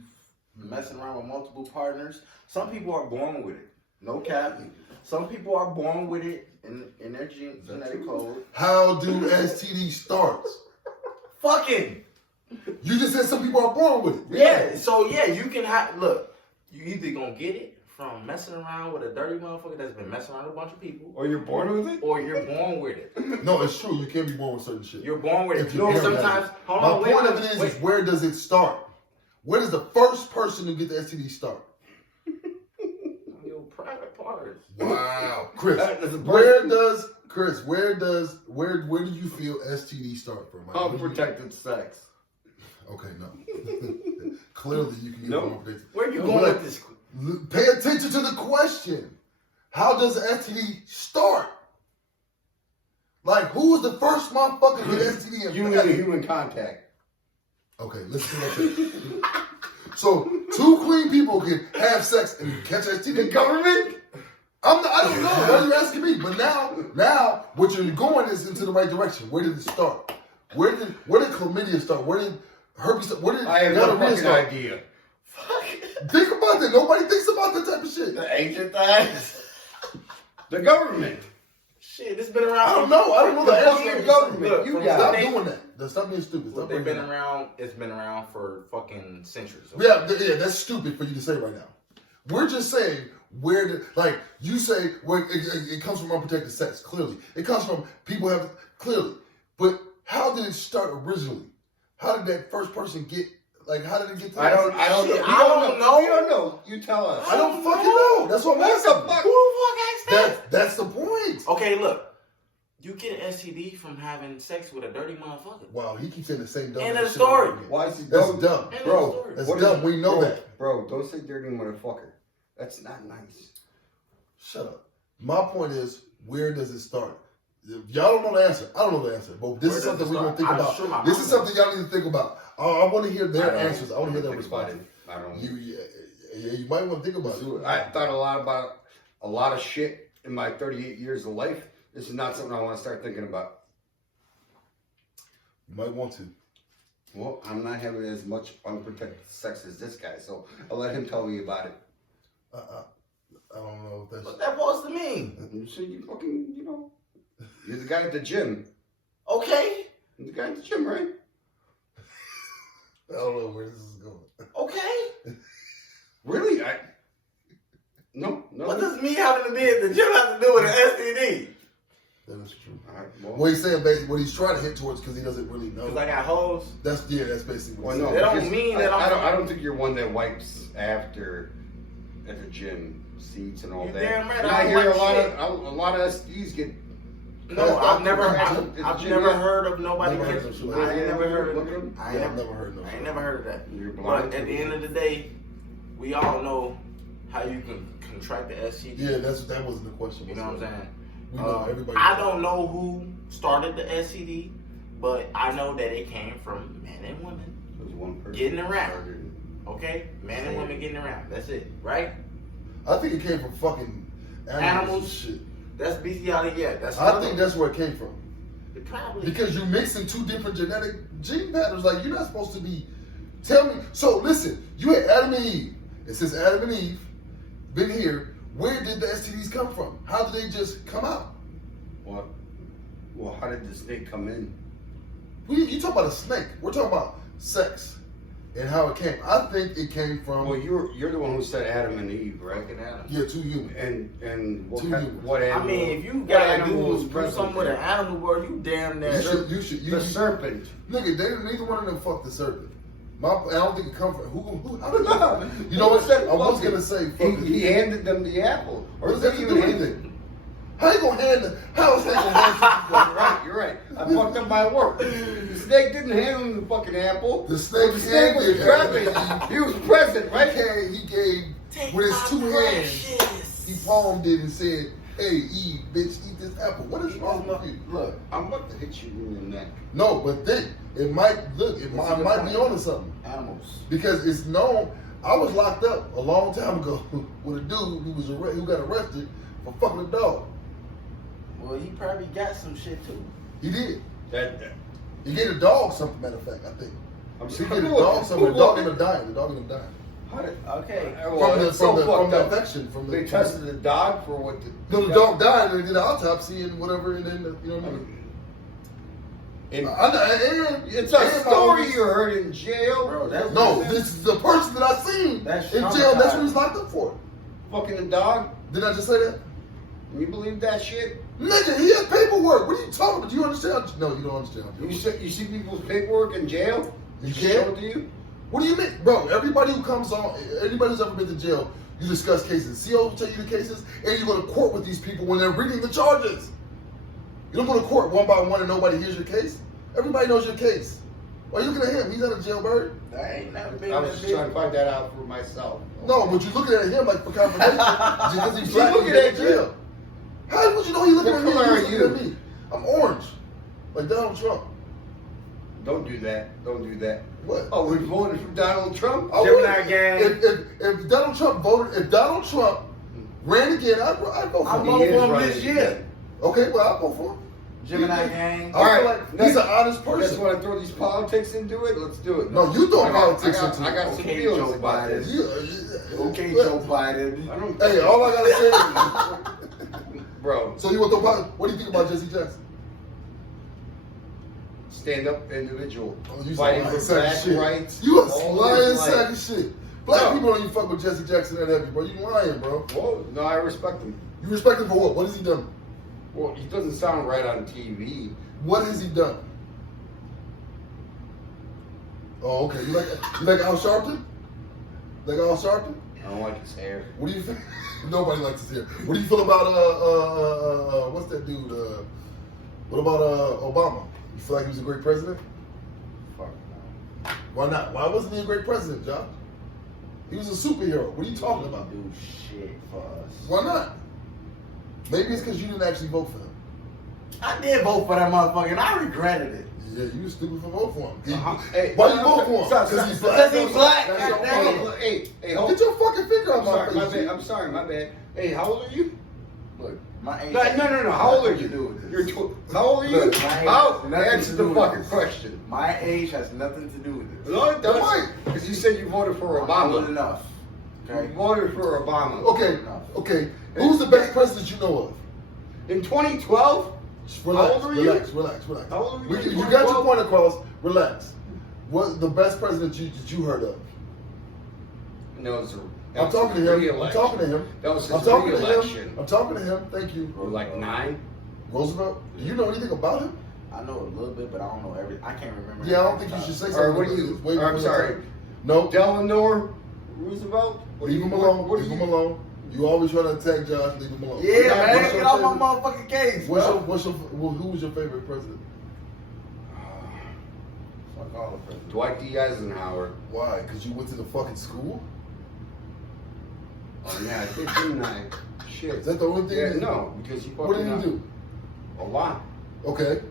you messing around with multiple partners. Some people are born with it. No cap. Some people are born with it in their genetic code. How do STD starts? Fucking. You just said some people are born with it. Yeah. So yeah, you can have. Look, you either gonna get it from messing around with a dirty motherfucker that's been messing around with a bunch of people, Or you're born with it? or you're born with it. No, it's true. You can't be born with certain shit. You're born with it. If you never Sometimes. had Hold My on. point Wait, of it is wait. where does it start? Where does the first person to get the STD start? Your private parts. Wow, Chris. That's a Where do you feel STD start from? Like, Unprotected sex. Okay, no. Clearly, you can get Nope. more predictive. Where you going with this? Pay attention to the question. How does an STD start? Like, who was the first motherfucker with STD in Human to human contact. Okay, listen to that. So, two clean people can have sex and catch STD. The government? I don't know. Why are you asking me? But now, what you're going is into the right direction. Where did it start? Where did chlamydia start? Where did herpes start? Where did I have no gonorrhea fucking start? idea. Think about that. Nobody thinks about that type of shit. The ancient times. The government. Shit, it's been around. I don't know the The answer. fucking government. Look, You from got Stop it. doing that. Stop being stupid. Stop They've doing been that. around. It's been around for fucking centuries. Yeah, that's stupid for you to say right now. We're just saying where did, like, you say where it comes from unprotected sex, clearly. It comes from people have, clearly. But how did it start originally? How did that first person get, like, how did it get to I don't Shit, know. I don't know. You don't know. You tell us. I don't fucking know. That's what I'm What the asking. fuck? Who the fuck asked that? That's the point. Okay, look. You get an STD from having sex with a dirty motherfucker. Wow, he keeps saying the same dumb End shit of story. over again. Why is he That's dumb? dumb. End of Bro, story. That's what dumb. is- We know bro, that. Bro, don't say dirty motherfucker. That's not nice. Shut up. My point is, where does it start? If y'all don't know the answer, I don't know the answer. But this Where is does something it we're going to think start? I'm about. sure my This mom is something y'all need to think about. I want to hear their I don't answers. I want to hear their think about responses. it. I don't. You might want to think about it. I thought about a lot of shit in my 38 years of life. This is not something I want to start thinking about. You might want to. Well, I'm not having as much unprotected sex as this guy, so I'll let him tell me about it. I don't know if that's. What that supposed to mean? You see, you fucking, you're the guy at the gym. Okay. You're the guy at the gym, right? I don't know where this is going. Okay. Really? No. What does me having to be at the gym have to do with an STD? That is true. All right, well, What he's saying basically, what he's trying to hit towards, because he doesn't really know. Because I got hoes. That's basically what well, he's no, That don't saying. because mean that I'm- I don't think you're one that wipes after at the gym seats and all You that. damn right, And I I don't hear wipe a lot of STDs get. No, I've never I've heard of nobody. Never heard catch- of some- I ain't never heard Look of at him. I Yeah, ain't I've never heard no. I ain't never heard of that. You're blind. But at the end of the day, we all know how you can contract the STD. Yeah, that wasn't the question. You know what I'm saying? We know everybody. I don't know who started the STD, but I know that it came from men and women. There's one person Getting around. started. Okay? Men and women getting around. That's it. Right? I think it came from fucking animals and shit. That's bestiality. Yeah, that's I think that's where it came from. probably. Because you're mixing two different genetic gene patterns. Like, you're not supposed to be. Tell me. So, listen, you had Adam and Eve. It says Adam and Eve been here. Where did the STDs come from? How did they just come out? What? Well, how did the snake come in? You talk about a snake. We're talking about sex and how it came. I think it came from. Well, you're the one who said Adam and Eve, right? Fucking Adam. Yeah, two humans. And what Two kind, humans. what animal? I mean, if you what got animal was to do present something with an there? animal, bro, you damn near. You The serpent. Nigga, neither one of them fucked the serpent. I don't think it come from who how did you know what? I was gonna say fucking. He handed them the apple. What does that did do he with hand anything? How you gonna hand the? How is that gonna hand? You're right. I fucked up my work. The snake didn't hand him the fucking apple. The snake was handed present. He was present, right? He gave with his two hands. He palmed it and said, "Hey, Eve, bitch, eat this apple." What is wrong with you? Look, I'm about to hit you in the neck. No, but think it might might be onto something Animals. because it's known. I was locked up a long time ago with a dude who got arrested for fucking a dog. Well, he probably got some shit too. He did. That He gave a dog something. Matter of fact, I think. I'm He saying, gave a dog something. The dog ended up dying. The dog ended up dying. How did? Okay. Well, it's so from fucked the up. infection. From the They tested the dog for what? No, the dog died and they did an autopsy and whatever, and then you know what I mean. And It's it's a story you heard in jail. Bro, that's- No, this is the person that I seen That's in jail. traumatized. That's what he's locked up for. Fucking the dog. Did I just say that? You believe that shit? Nigga, he had paperwork. What are you talking about? Do you understand? No, you don't understand. You see people's paperwork in jail? You Show can't? it to you? What do you mean? Bro, everybody who comes on, anybody who's ever been to jail, you discuss cases. CO will tell you the cases, and you go to court with these people when they're reading the charges. You don't go to court one by one and nobody hears your case. Everybody knows your case. Why you looking at him? He's not a jailbird. That ain't never been I that was just big. trying to find that out for myself. No, but you're looking at him like for confirmation because he's black. looking He's in at jail. How would you know he's looking What at me? color He's are looking you? at me. I'm orange, like Donald Trump. Don't do that. Don't do that. What? Oh, we voted for Donald Trump? I Gemini would- gang. If Donald Trump voted, if Donald Trump ran again, I'd vote for I'm him. voting is for him running this year. again. Okay, well, I'll vote for him. Gemini gang. I All feel right, like next- he's an honest You guys person. want to throw these politics into it? Let's do it. No, you throw I got- politics I got, into I it. got some Okay, feelings Joe about Biden. this. Okay, Look, Joe Biden. I don't. Hey, all I gotta say Bro, is, so you want to throw? What do you think about Jesse Jackson? stand-up individual, Oh, you fighting some for lying black sack of shit. rights. You a all lying his sack life. of shit. Black No. people don't even fuck with Jesse Jackson that heavy, bro. You lying, bro. Whoa, no, I respect him. You respect him for what? What has he done? Well, he doesn't sound right on TV. What has he done? Oh, okay. You like Al Sharpton? Like Al Sharpton? I don't like his hair. What do you think? Nobody likes his hair. What do you feel about what's that dude? What about Obama? You feel like he was a great president? Fuck no. Why not? Why wasn't he a great president, Josh? He was a superhero. What are you talking about? Do shit for us. Why not? Maybe it's because you didn't actually vote for him. I did vote for that motherfucker, and I regretted it. Yeah, you was stupid for voting for him. Hey, Why you vote for him? stop, Because stop, he's stop. black. Because he's black. That's your Goddamn. problem. Hey, hold Get your fucking finger out I'm my sorry, face. my G. bad. I'm sorry, my bad. Hey, how old are you? Look, my age. No. How old are you? Do with this. You're how old are you? Look, my age How? has nothing Answer to the do with fucking this. question. My age has nothing to do with this. No, it does. Why? Because you said you voted for Good Obama. enough. Okay. You voted for Obama. Okay. Who's the best president you know of? In 2012? Relax, How old were you? relax. How old were you in You got your 2012? point across. Relax. What the best president that you heard of? No, it's I'm talking to him. I'm talking to him. That was I'm his talking to re-election. him. I'm talking to him. Thank you. Or like 9? Roosevelt. Do you know anything about him? I know a little bit, but I don't know everything. I can't remember. Yeah, I don't think you should say something. Or what do you? Wait or, I'm before your sorry. time. No. Delano Roosevelt? What do Leave you- him alone. what do Leave you- him alone. You always try to attack Josh. Leave him alone. Yeah, man. What's Get your off my favorite- motherfucking case, Who bro. was your favorite president? Fuck all of them. Dwight D. Eisenhower. Why? Because you went to the fucking school? Oh yeah, I did, didn't I? Shit. Is that the only thing? Yeah, you did? no, because you fucking What did you do? A lot. Okay.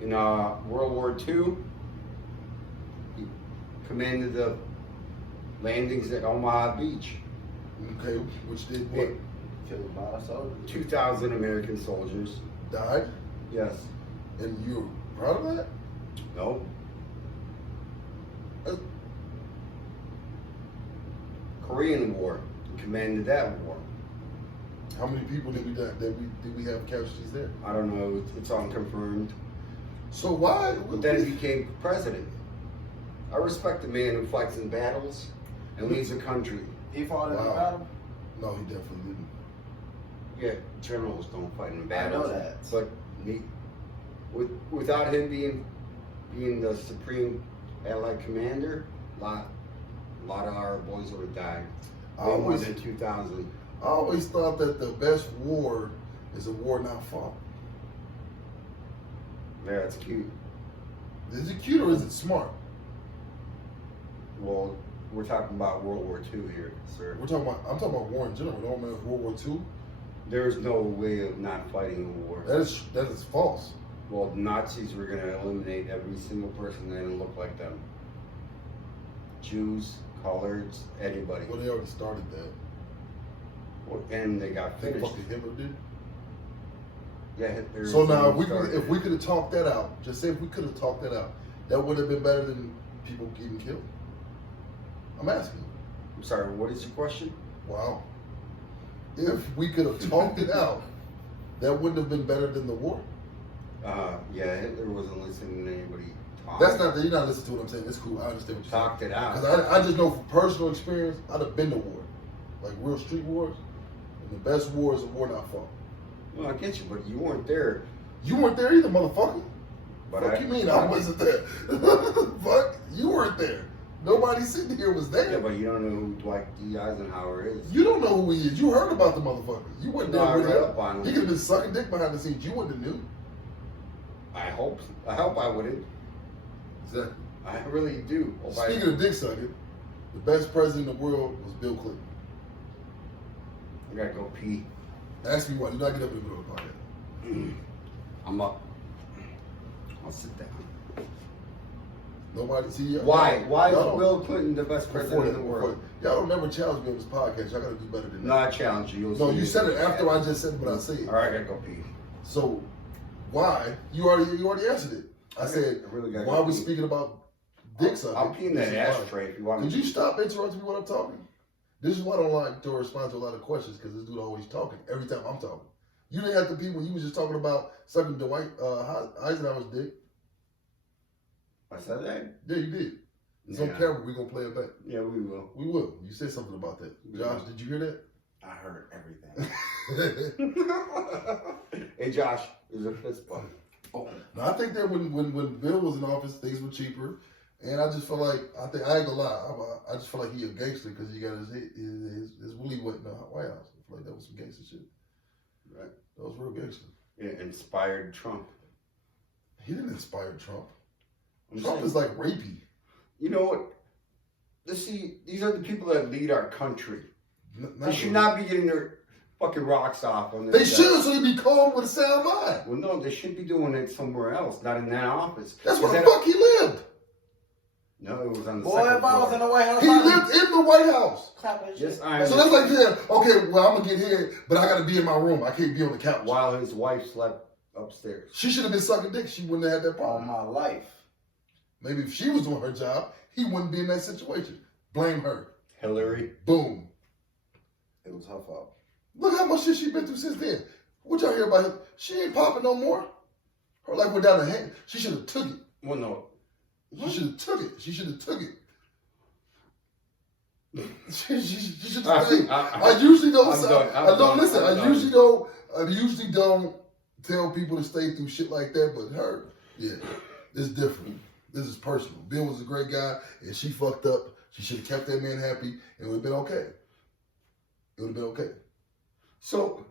In World War II, he commanded the landings at Omaha Beach. Okay. Which did what? Killed a lot of soldiers. 2,000 American soldiers. Died? Yes. And you're proud of that? No. Uh, Korean War. He commanded that war. How many people did we have casualties there? I don't know. It's unconfirmed. So why? But then he became president. I respect the man who fights in battles and leads a country. He fought in the Wow. battle. No, he definitely didn't. Yeah, generals don't fight in I battles. know that. But without him being the supreme allied commander, a lot of our boys would have died. I Way more always- than 2,000. I always thought that the best war is a war not fought. Yeah, it's cute. Is it cute or is it smart? Well, we're talking about World War II here, sir. I'm talking about war in general. Don't matter if World War II. There's no way of not fighting a war. That is false. Well, Nazis were going to eliminate every single person that didn't look like them. Jews, coloreds, anybody. Well, they already started that. And they got I think finished. fucking Hitler did. Yeah, Hitler. So now, started if we it. could have talked that out, just say if we could have talked that out, that would have been better than people getting killed. I'm asking. I'm sorry, what is your question? Wow. If we could have talked it out, that wouldn't have been better than the war. Yeah, Hitler wasn't listening to anybody talk. That's not that you're not listening to what I'm saying. It's cool. I understand what you're saying. Talked it out. Because I just know from personal experience, I'd have been to war, like real street wars. And the best war is a war not fought. Well, I get you, but you weren't there. You weren't there either, motherfucker. But Fuck you mean I wasn't there? Fuck, you weren't there. Nobody sitting here was there. Yeah, but you don't know who Dwight D. Eisenhower is. You don't know who he is. You heard about the motherfucker. You wasn't No, I there with read him. up on him. He could have been sucking dick behind the scenes. You wouldn't have knew. I hope I wouldn't. Exactly. I really do. Speaking of dick sucking, the best president in the world was Bill Clinton. I gotta go pee. Ask me why. Do not get up in the middle of the podcast. I'm up. I'll sit down. Nobody see Why? Why y'all is Bill Clinton the best president in the world? Y'all don't never challenge me on this podcast. Y'all gotta do better than that. No, I challenge you. No, you said it after I just said what I said. All right, I gotta go pee. So, why? You already answered it. I said, really gotta why go are we pee. speaking about dick sucking? I'll pee in that ashtray if you want me Could to. you stop interrupting me when I'm talking? This is why I don't like to respond to a lot of questions, because this dude always talking every time I'm talking. You didn't have to pee when you was just talking about sucking Dwight Eisenhower's dick. I said that? Yeah, you did. It's on camera. We're going to play it back. Yeah, we will. We will. You said something about that. Josh, did you hear that? I heard everything. Hey, Josh, there's a fist bump. Oh, No, I think that when Bill was in office, things were cheaper. And I just feel like, I ain't gonna lie, I just feel like he a gangster because he got his Willie went in the White House. I feel like that was some gangster shit. Right. That was real gangster. It inspired Trump. He didn't inspire Trump. I'm Trump saying, is like rapey. you know what? These are the people that lead our country. They should really. not be getting their fucking rocks off on this. They should, so they be calm with a sound mind. Well, no, they should be doing it somewhere else, not in that office. That's where Is the that fuck he lived. No, it was on the boy, second if I was floor. in the White House, He lived in the White House. Yes, I So that's like, yeah, okay, well, I'm gonna get here, but I gotta be in my room. I can't be on the couch. While his wife slept upstairs. She should have been sucking dick. She wouldn't have had that all problem. my life. Maybe if she was doing her job, he wouldn't be in that situation. Blame her. Hillary. Boom. It was her fault. Look how much shit she been through since then. What y'all hear about her? She ain't popping no more. Her life went down the hand. She should have took it. Well, no. She should have took it. She should have took it. she should I- have. I- I usually don't. I'm done. I don't done. listen. I'm I done. usually don't tell people to stay through shit like that. But her, yeah, it's different. This is personal. Bill was a great guy, and she fucked up. She should have kept that man happy, and it would have been okay. It would have been okay. So,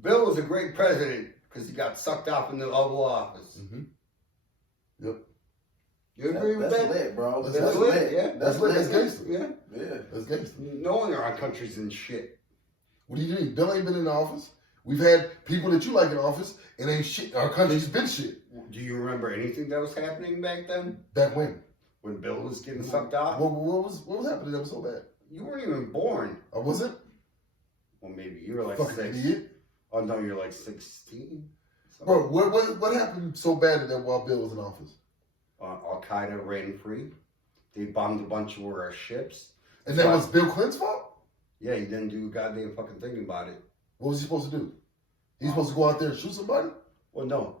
Bill was a great president because he got sucked off in the Oval Office. Mm-hmm. Yep. You agree with That's that? lit, bro. That's That's lit, lit. yeah. That's lit. That's gangster. Yeah. Yeah. That's gangster. No one in our country's in shit. What do you mean? Bill ain't been in office. We've had people that you like in office, and ain't shit. Our country's been shit. Do you remember anything that was happening back then? Back when? When Bill was getting sucked off? What was happening that was so bad? You weren't even born. I wasn't. Well, maybe you were like Fucking 6. idiot. Oh, no, you're like 16. Bro, what happened so bad that while Bill was in office? Al Qaeda ran free. They bombed a bunch of our ships. And that was Bill Clinton's fault? Yeah, he didn't do a goddamn fucking thing about it. What was he supposed to do? He's supposed to go out there and shoot somebody? Well, no.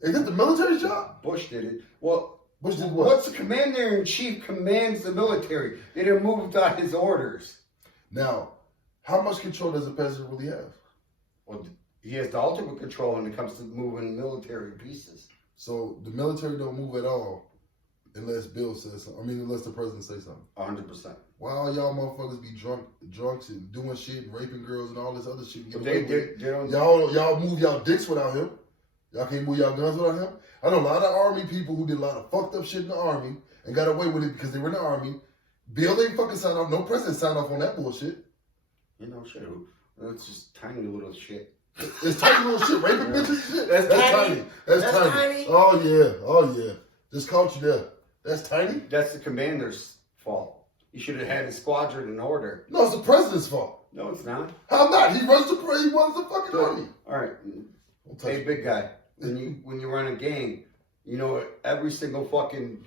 Is that the military's job? Bush did it. Well, Bush did what? what's the commander-in-chief commands the military? They didn't move without his orders. Now, how much control does the president really have? Well, he has the ultimate control when it comes to moving military pieces. So the military don't move at all unless Bill says something. I mean, unless the president says something. 100%. Why all y'all motherfuckers be drunks and doing shit and raping girls and all this other shit? And But getting away with it? they don't. Y'all move y'all dicks without him. Y'all can't move y'all guns without him. I know a lot of army people who did a lot of fucked up shit in the army and got away with it because they were in the army. Bill ain't fucking signed off. No president signed off on that bullshit. You know, shit. That's just tiny little shit. It's tiny little shit, raping bitches and shit. That's tiny. That's That's tiny. tiny. Oh yeah. Just caught you there. That's tiny? That's the commander's fault. He should have had his squadron in order. No, it's the president's fault. No, it's not. How not? He runs the fucking army. All right. Don't touch Hey, me. big guy. When you run a gang, you know every single fucking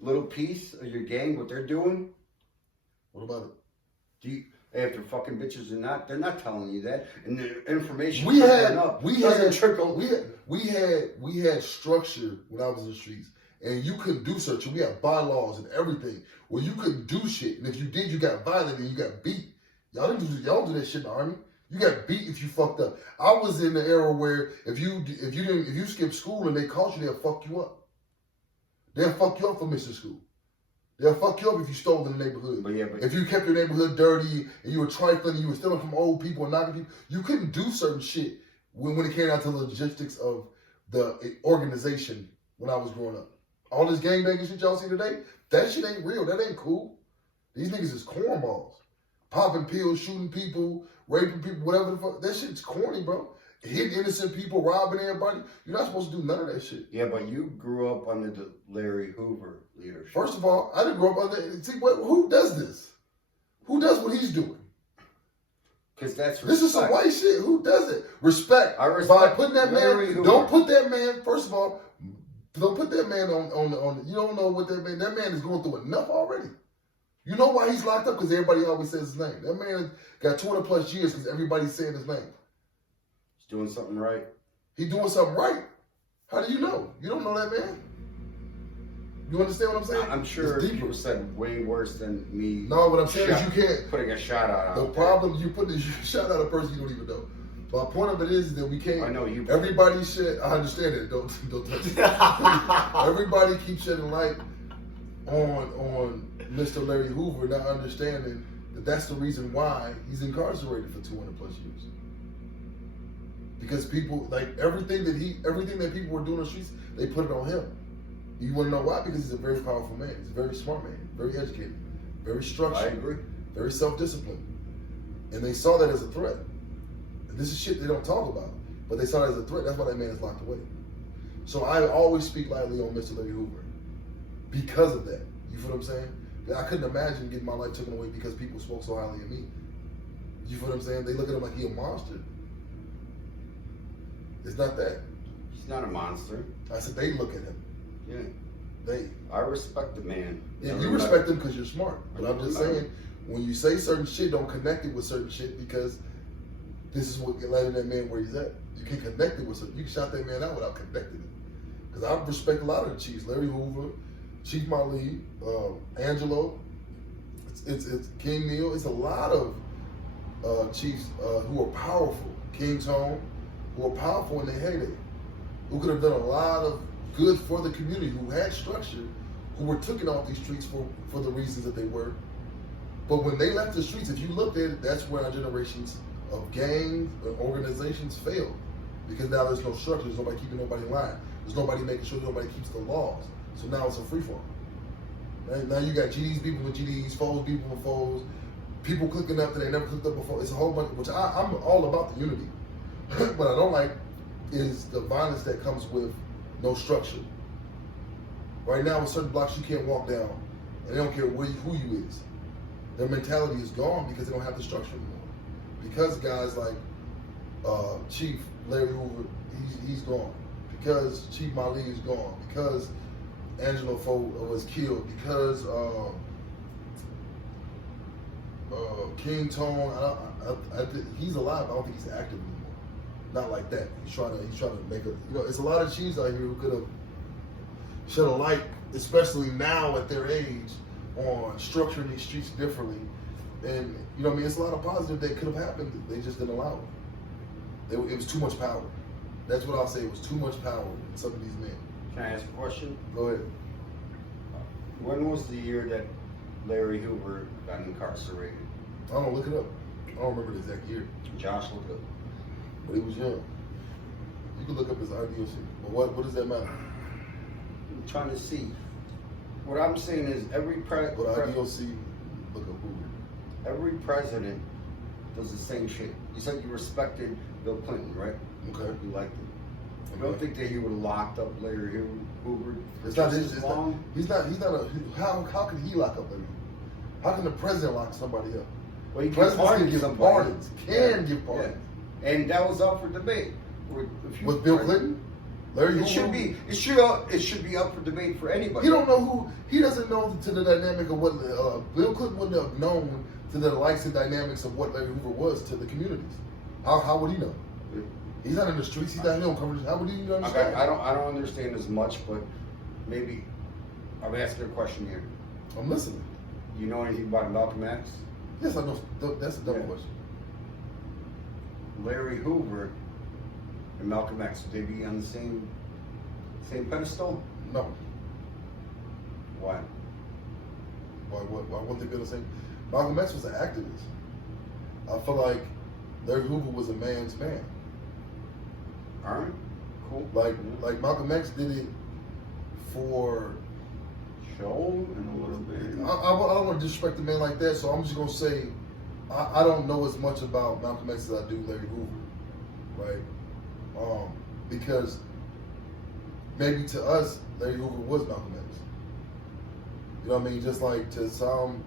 little piece of your gang, what they're doing. What about it? Do you, if they're fucking bitches or not, they're not telling you that. And the information We doesn't had trickle. we had structure when I was in the streets, and you couldn't do searching. We had bylaws and everything. Well, you couldn't do shit, and if you did, you got violent and you got beat. Y'all don't do that shit in the army. You got beat if you fucked up. I was in the era where if you skipped school and they caught you, they'll fuck you up. They'll fuck you up for missing school. They'll fuck you up if you stole in the neighborhood. But If you kept your neighborhood dirty and you were trifling and you were stealing from old people and knocking people, you couldn't do certain shit when it came down to the logistics of the organization when I was growing up. All this gangbanging shit y'all see today, that shit ain't real. That ain't cool. These niggas is cornballs. Popping pills, shooting people, raping people, whatever the fuck. That shit's corny, bro. Hitting innocent people, robbing everybody. You're not supposed to do none of that shit. Yeah, but you grew up under the Larry Hoover leadership. First of all, I didn't grow up under. See, who does this? Who does what he's doing? Because that's respect. This is some white shit. Who does it? Respect. I respect By putting that Larry man. Hoover. Don't put that man. First of all, don't put that man on. You don't know what that man. That man is going through enough already. You know why he's locked up? Because everybody always says his name. That man got 200 plus years because everybody's saying his name. He's doing something right. He doing something right. How do you know? You don't know that man. You understand what I'm saying? I'm sure It's deeper. people said way worse than me. No, what I'm saying is you can't. Putting a shot out. The problem you put the shot out a person you don't even know. My point of it is that we can't. I know you. Everybody should. I understand it. Don't touch it. Everybody keeps shedding light on Mr. Larry Hoover, not understanding that that's the reason why he's incarcerated for 200 plus years. Because people like everything that people were doing on the streets, they put it on him. You want to know why? Because he's a very powerful man. He's a very smart man, very educated, very structured. I agree. Very self-disciplined. And they saw that as a threat. And this is shit they don't talk about. But they saw it as a threat. That's why that man is locked away. So I always speak lightly on Mr. Larry Hoover. Because of that. You feel what I'm saying? I couldn't imagine getting my life taken away because people spoke so highly of me. You feel what I'm saying? They look at him like he a monster. It's not that. He's not a monster. I said they look at him. Yeah. They. I respect the man. Yeah, you respect him because you're smart. But I'm just saying, when you say certain shit, don't connect it with certain shit because this is what landed that man where he's at. You can connect it with certain. You can shout that man out without connecting it. Because I respect a lot of the chiefs. Larry Hoover, Chief Mali, Angelo, it's King Neil. It's a lot of chiefs who are powerful. King Tone, who are powerful in their heyday, who could have done a lot of good for the community, who had structure, who were taken off these streets for the reasons that they were. But when they left the streets, if you looked at it, that's where our generations of gangs and organizations failed. Because now there's no structure, there's nobody keeping nobody in line. There's nobody making sure nobody keeps the laws. So now it's a free fall. Right? Now you got GDs people with GDs, foes people with foes, people clicking up that they never clicked up before. It's a whole bunch, which I'm all about the unity. What I don't like is the violence that comes with no structure. Right now, in certain blocks you can't walk down, and they don't care who you is. Their mentality is gone because they don't have the structure anymore. Because guys like Chief Larry Hoover, he's gone. Because Chief Mali is gone. Because Angelo was killed. Because King Tone, he's alive. I don't think he's active anymore. Not like that. He's trying to make a. It's a lot of chiefs out here who could have shed a light, especially now at their age, on structuring these streets differently. And I mean, it's a lot of positive that could have happened. They just didn't allow it. It was too much power. That's what I'll say. It was too much power in some of these men. Can I ask a question? Go ahead. When was the year that Larry Hoover got incarcerated? I don't look it up. I don't remember the exact year. Josh, look it up. But he was young. You can look up his IDOC. But what does that matter? I'm trying to see. What I'm saying is every But IDOC, look up Hoover. every president does the same shit. You said you respected Bill Clinton, right? Okay. You liked him. You don't think that he would have locked up Larry Hoover for It's not just his. as long? He's not a. How can he lock up Larry? How can the president lock somebody up? Well, he Presidents can give somebody. pardons. Can give pardons. Yeah. And that was up for debate. With Bill Clinton? Larry Hoover? It should be up for debate for anybody. He don't know who. He doesn't know to the dynamic of what Bill Clinton wouldn't have known to the likes and dynamics of what Larry Hoover was to the communities. How would he know? He's not in the streets. He's not in coverage. How would he understand? Okay, I don't understand as much, but maybe I'm asking a question here. I'm listening. You know anything about Malcolm X? Yes, I know. That's a dumb Yeah. question. Larry Hoover and Malcolm X, would they be on the same pedestal? No. Why? Why wouldn't they be the same? Malcolm X was an activist. I feel like Larry Hoover was a man's man. All right, cool. Like Malcolm X did it for. Show and a little bit. I don't want to disrespect the man like that, so I'm just gonna say I don't know as much about Malcolm X as I do Larry Hoover, right? Because maybe to us, Larry Hoover was Malcolm X. You know what I mean? Just like to some,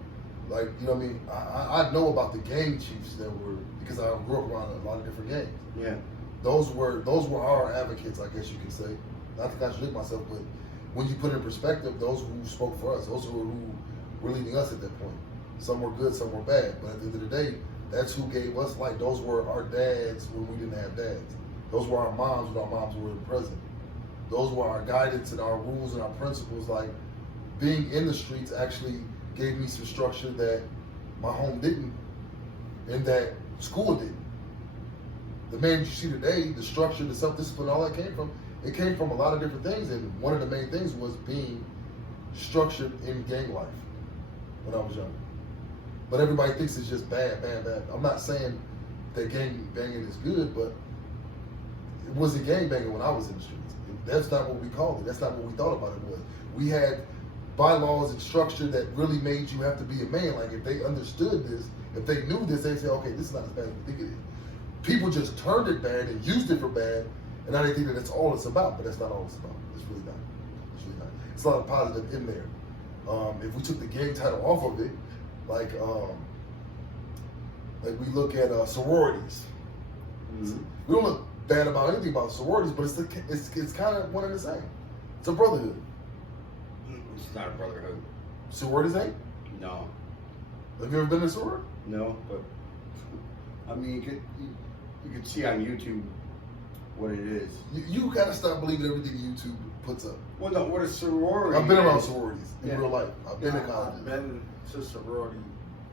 like, you know what I mean? I know about the gang chiefs that were, because I grew up around a lot of different gangs. Yeah. Those were our advocates, I guess you could say. Not to contradict myself, but when you put it in perspective, those who spoke for us, those who were leading us at that point. Some were good, some were bad. But at the end of the day, that's who gave us life. Those were our dads when we didn't have dads. Those were our moms when our moms were present. Those were our guidance and our rules and our principles. Like, being in the streets actually gave me some structure that my home didn't, and that school didn't. The man you see today, the structure, the self-discipline, all that came from, it came from a lot of different things, and one of the main things was being structured in gang life when I was young. But everybody thinks it's just bad, bad, bad. I'm not saying that gang banging is good, but it wasn't gang banging when I was in the streets. That's not what we called it. That's not what we thought about it was. We had bylaws and structure that really made you have to be a man. Like, if they understood this, if they knew this, they'd say, okay, this is not as bad as we think it is. People just turned it bad and used it for bad, and now they think that that's all it's about, but that's not all it's about. It's really not. It's really not. It's a lot of positive in there. If we took the gang title off of it, like we look at sororities. Mm-hmm. We don't look bad about anything about sororities, but it's kind of one and the same. It's a brotherhood. It's not a brotherhood. Sororities ain't? No. Have you ever been to a sorority? No, but I mean, you could see on YouTube what it is. You gotta stop believing everything YouTube puts up. Well, no, what a sorority I've been around is. sororities in Yeah. real life. I've been to I've colleges. been to sorority.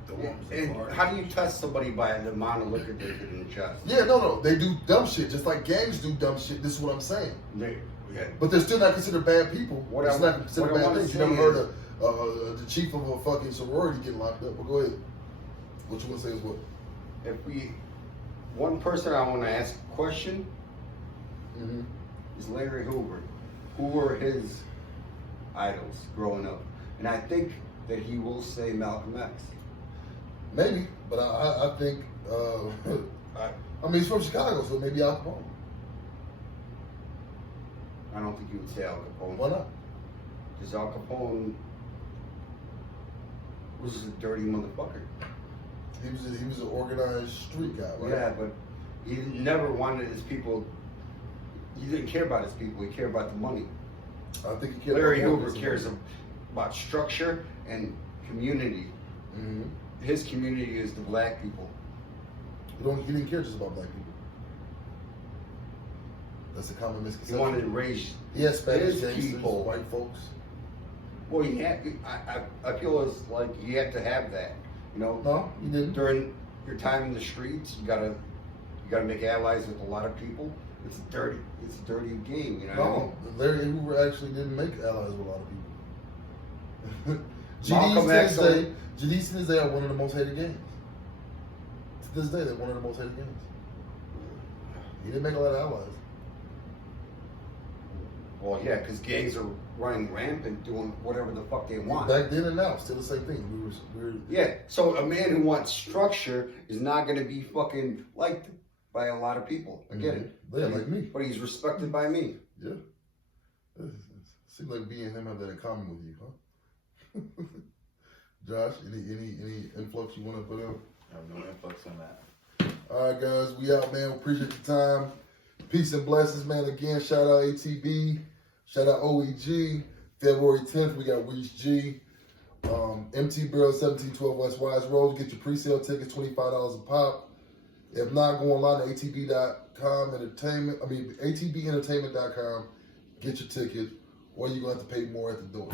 The ones that And are- how do you test somebody by the amount of liquor they get in the chest? Yeah, no, they do dumb shit, just like gangs do dumb shit. This is what I'm saying. Yeah. But they're still not considered bad people. What It's I- not considered what I bad wanna things. You say never heard is- of the chief of a fucking sorority getting locked up. But go ahead. What you want to say is what? One person I want to ask a question Mm-hmm. is Larry Hoover. Who were his idols growing up? And I think that he will say Malcolm X. Maybe, but I think, I mean, he's from Chicago, so maybe Al Capone. I don't think he would say Al Capone. Why not? Because Al Capone was a dirty motherfucker. He was an organized street guy, right? Yeah, but he never wanted his people. He didn't care about his people. He cared about the money. I think he cared Larry about Hoover cares about structure and community. Mm-hmm. His community is the black people. He didn't care just about black people. That's a common He misconception. wanted to raise He had Spanish his gangsters, people. white folks. Well, he had. I feel as like you had to have that. You know, No, he didn't. during your time in the streets, you gotta make allies with a lot of people. It's a dirty game. You know what I mean? No, Larry Hoover actually didn't make allies with a lot of people. Malcolm X GDs to this day are one of the most hated gangs. To this day, they're one of the most hated gangs. He didn't make a lot of allies. Well, yeah, because gangs are running rampant, doing whatever the fuck they want. Back then and now, still the same thing. We were Yeah, so a man who wants structure is not going to be fucking liked by a lot of people. I get it. Yeah, like me. But he's respected by me. Yeah. It seems like me and him have that in common with you, huh? Josh, any influx you want to put in? I have no influx on that. All right, guys, we out, man. We appreciate the time. Peace and blessings, man. Again, shout out ATB. Shout out OEG. February 10th, we got Reach G. MT Barrel 1712 West Wise Road. Get your pre-sale tickets, $25 a pop. If not, go online to atb.com ATBentertainment.com. Get your ticket, or you're going to have to pay more at the door.